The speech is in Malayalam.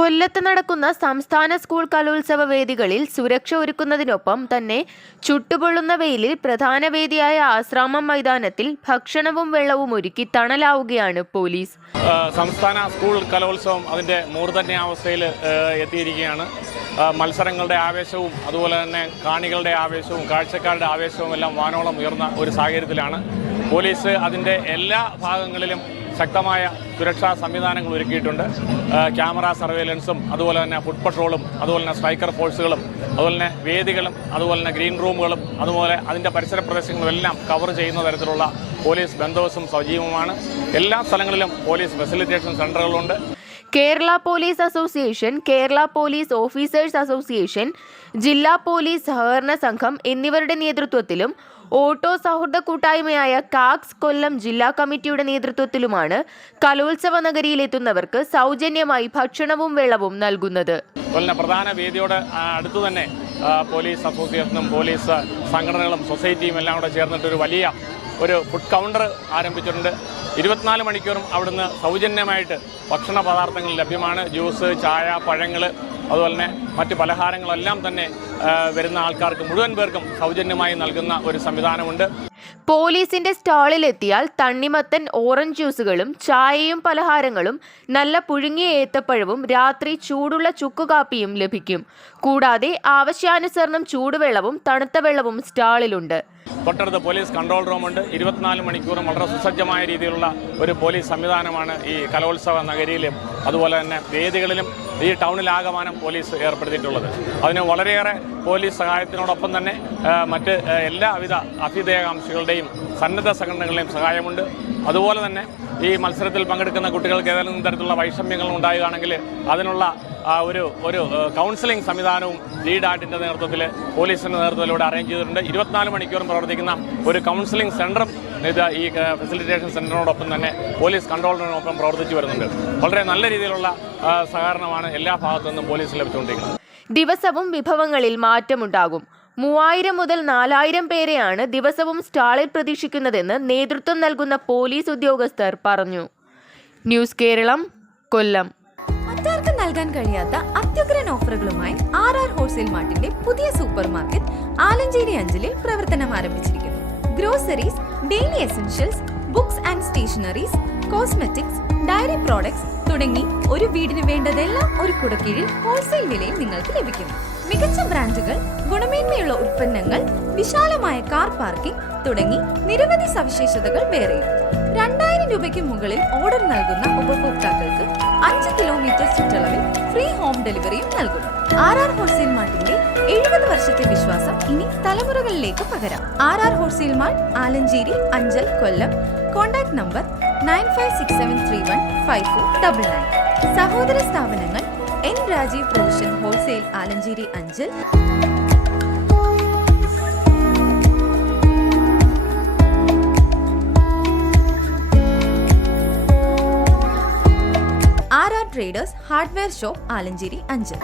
കൊല്ലത്ത് നടക്കുന്ന സംസ്ഥാന സ്കൂൾ കലോത്സവ വേദികളിൽ സുരക്ഷ ഒരുക്കുന്നതിനൊപ്പം തന്നെ ചുട്ടുപൊള്ളുന്ന വെയിലിൽ പ്രധാന വേദിയായ ആശ്രാമം മൈതാനത്തിൽ ഭക്ഷണവും വെള്ളവും ഒരുക്കി തണലാവുകയാണ് പോലീസ്. സംസ്ഥാന സ്കൂൾ കലോത്സവം അതിന്റെ മൂർധന്യാവസ്ഥയിൽ എത്തിയിരിക്കുകയാണ്. മത്സരങ്ങളുടെ ആവേശവും അതുപോലെ തന്നെ കാണികളുടെ ആവേശവും കാഴ്ചക്കാരുടെ ആവേശവും എല്ലാം വാനോളം ഉയർന്ന ഒരു സാഹചര്യത്തിലാണ്. പോലീസ് അതിന്റെ എല്ലാ ഭാഗങ്ങളിലും ശക്തമായ സുരക്ഷാ സംവിധാനങ്ങൾ ഒരുക്കിയിട്ടുണ്ട്. ക്യാമറ സർവേലൻസും അതുപോലെ തന്നെ ഫുഡ് പട്രോളും അതുപോലെ തന്നെ സ്ട്രൈക്കർ ഫോഴ്സുകളും അതുപോലെ തന്നെ വേദികളും അതുപോലെ തന്നെ ഗ്രീൻ റൂമുകളും അതുപോലെ അതിന്റെ പരിസര പ്രദേശങ്ങളും എല്ലാം കവർ ചെയ്യുന്ന തരത്തിലുള്ള പോലീസ് ബന്ധോബസ്തും സജീവമാണ്. എല്ലാ സ്ഥലങ്ങളിലും police facilitation സെന്ററുകളുണ്ട് Kerala police association Kerala police officers association ജില്ലാ പോലീസ് സഹകരണ സംഘം എന്നിവരുടെ നേതൃത്വത്തിലും ഓട്ടോ സൗഹൃദ കൂട്ടായ്മയായ കാക്സ് കൊല്ലം ജില്ലാ കമ്മിറ്റിയുടെ നേതൃത്വത്തിലുമാണ് കലോത്സവ നഗരിയിലെത്തുന്നവർക്ക് സൗജന്യമായി ഭക്ഷണവും വെള്ളവും നൽകുന്നത്. കൊല്ലം പ്രധാന വേദിയോട് അടുത്തു തന്നെ പോലീസ് അസോസിയേഷനും പോലീസ് സംഘടനകളും സൊസൈറ്റിയും എല്ലാം കൂടെ ചേർന്നിട്ട് ഒരു വലിയ ഒരു ഫുഡ് കൗണ്ടർ ആരംഭിച്ചിട്ടുണ്ട്. ഇരുപത്തിനാല് മണിക്കൂറും അവിടുന്ന് സൗജന്യമായിട്ട് ഭക്ഷണ പദാർത്ഥങ്ങൾ ലഭ്യമാണ്. ജ്യൂസ് ചായ പഴങ്ങൾ അതുപോലെ തന്നെ മറ്റ് പലഹാരങ്ങളെല്ലാം തന്നെ വരുന്ന ആൾക്കാർക്ക് മുഴുവൻ പേർക്കും സൗജന്യമായി നൽകുന്ന ഒരു സംവിധാനമുണ്ട്. പോലീസിന്റെ സ്റ്റാളിലെത്തിയാൽ തണ്ണിമത്തൻ ഓറഞ്ച് ജ്യൂസുകളും ചായയും പലഹാരങ്ങളും നല്ല പുഴുങ്ങിയ ഏത്തപ്പഴവും രാത്രി ചൂടുള്ള ചുക്കുകാപ്പിയും ലഭിക്കും. കൂടാതെ ആവശ്യാനുസരണം ചൂടുവെള്ളവും തണുത്ത വെള്ളവും സ്റ്റാളിലുണ്ട്. തൊട്ടടുത്ത് പോലീസ് കൺട്രോൾ റൂമുണ്ട്. ഇരുപത്തിനാല് മണിക്കൂറും വളരെ സുസജ്ജമായ രീതിയിലുള്ള ഒരു പോലീസ് സംവിധാനമാണ് ഈ കലോത്സവ നഗരിയിലും അതുപോലെ തന്നെ വേദികളിലും ഈ ടൗണിലാകമാനം പോലീസ് ഏർപ്പെടുത്തിയിട്ടുള്ളത്. അതിന് വളരെയേറെ പോലീസ് സഹായത്തിനോടൊപ്പം തന്നെ മറ്റ് എല്ലാവിധ അഭ്യുദയകാംക്ഷികളുടെയും സന്നദ്ധ സംഘടനകളുടെയും സഹായമുണ്ട്. അതുപോലെ തന്നെ ഈ മത്സരത്തിൽ പങ്കെടുക്കുന്ന കുട്ടികൾക്ക് ഏതെങ്കിലും തരത്തിലുള്ള വൈഷമ്യങ്ങൾ ഉണ്ടാകുകയാണെങ്കിൽ അതിനുള്ള ഒരു ഒരു കൗൺസിലിംഗ് സംവിധാനവും ലീഡ് ആർട്ടിന്റെ നേതൃത്വത്തിൽ പോലീസിന്റെ നേതൃത്വത്തിലൂടെ അറേഞ്ച് ചെയ്തിട്ടുണ്ട്. ഇരുപത്തിനാല് മണിക്കൂറും പ്രവർത്തിക്കുന്ന ഒരു കൗൺസിലിംഗ് സെന്ററും ഇത് ഈ ഫെസിലിറ്റേഷൻ സെന്ററിനോടൊപ്പം തന്നെ പോലീസ് കൺട്രോൾ കൺട്രോളിനോടൊപ്പം പ്രവർത്തിച്ചു വരുന്നുണ്ട്. വളരെ നല്ല രീതിയിലുള്ള സഹകരണമാണ് എല്ലാ ഭാഗത്തു നിന്നും പോലീസ് ലഭിച്ചുകൊണ്ടിരിക്കുന്നത്. ദിവസവും വിഭവങ്ങളിൽ മാറ്റമുണ്ടാകും. മൂവായിരം മുതൽ നാലായിരം പേരെയാണ് ദിവസവും സ്റ്റാളിൽ പ്രതീക്ഷിക്കുന്നതെന്ന് നേതൃത്വം നൽകുന്ന പോലീസ് ഉദ്യോഗസ്ഥർ പറഞ്ഞു. ന്യൂസ് കേരളം കൊല്ലം. മറ്റാർക്കും നൽകാൻ കഴിയാത്ത അത്യുഗ്രൻ ഓഫറുകളുമായി ആർ ആർ ഹോൾസെയിൽ മാർട്ടിന്റെ പുതിയ സൂപ്പർ മാർക്കറ്റ് ആലഞ്ചേരി അഞ്ചലിൽ പ്രവർത്തനം ആരംഭിച്ചിരിക്കുന്നു. Groceries daily essentials books and stationeries cosmetics dairy products തുടങ്ങി ഒരു വീടിന് വേണ്ടതെല്ലാം ഒരു കുടക്കീഴിൽ ഹോൾസെയിൽ വിലയിൽ നിങ്ങൾക്ക് ലഭിക്കുന്നു മികച്ച ബ്രാൻഡുകൾ ഗുണമേന്മയുള്ള ഉൽപ്പന്നങ്ങൾ വിശാലമായ കാർ പാർക്കിംഗ് തുടങ്ങി നിരവധി സവിശേഷതകൾ വേറെയും രണ്ടായിരം രൂപയ്ക്ക് മുകളിൽ ഓർഡർ നൽകുന്ന ഉപഭോക്താക്കൾക്ക് അഞ്ച് കിലോമീറ്റർ ചുറ്റളവിൽ ഫ്രീ ഹോം ഡെലിവറിയും നൽകുന്നു ആർ ഹോൾസെയിൽ മാർട്ടിന്റെ എഴുപത് വർഷത്തെ വിശ്വാസം ഇനി തലമുറകളിലേക്ക് പകരാം. R R wholesale mart Alanchery Anchal Kollam. Contact number nine five six seven three one five four double nine. സഹോദര സ്ഥാപനങ്ങൾ N Rajeev provision wholesale Alanchery Anchal. R R traders hardware shop Alanchery Anchal.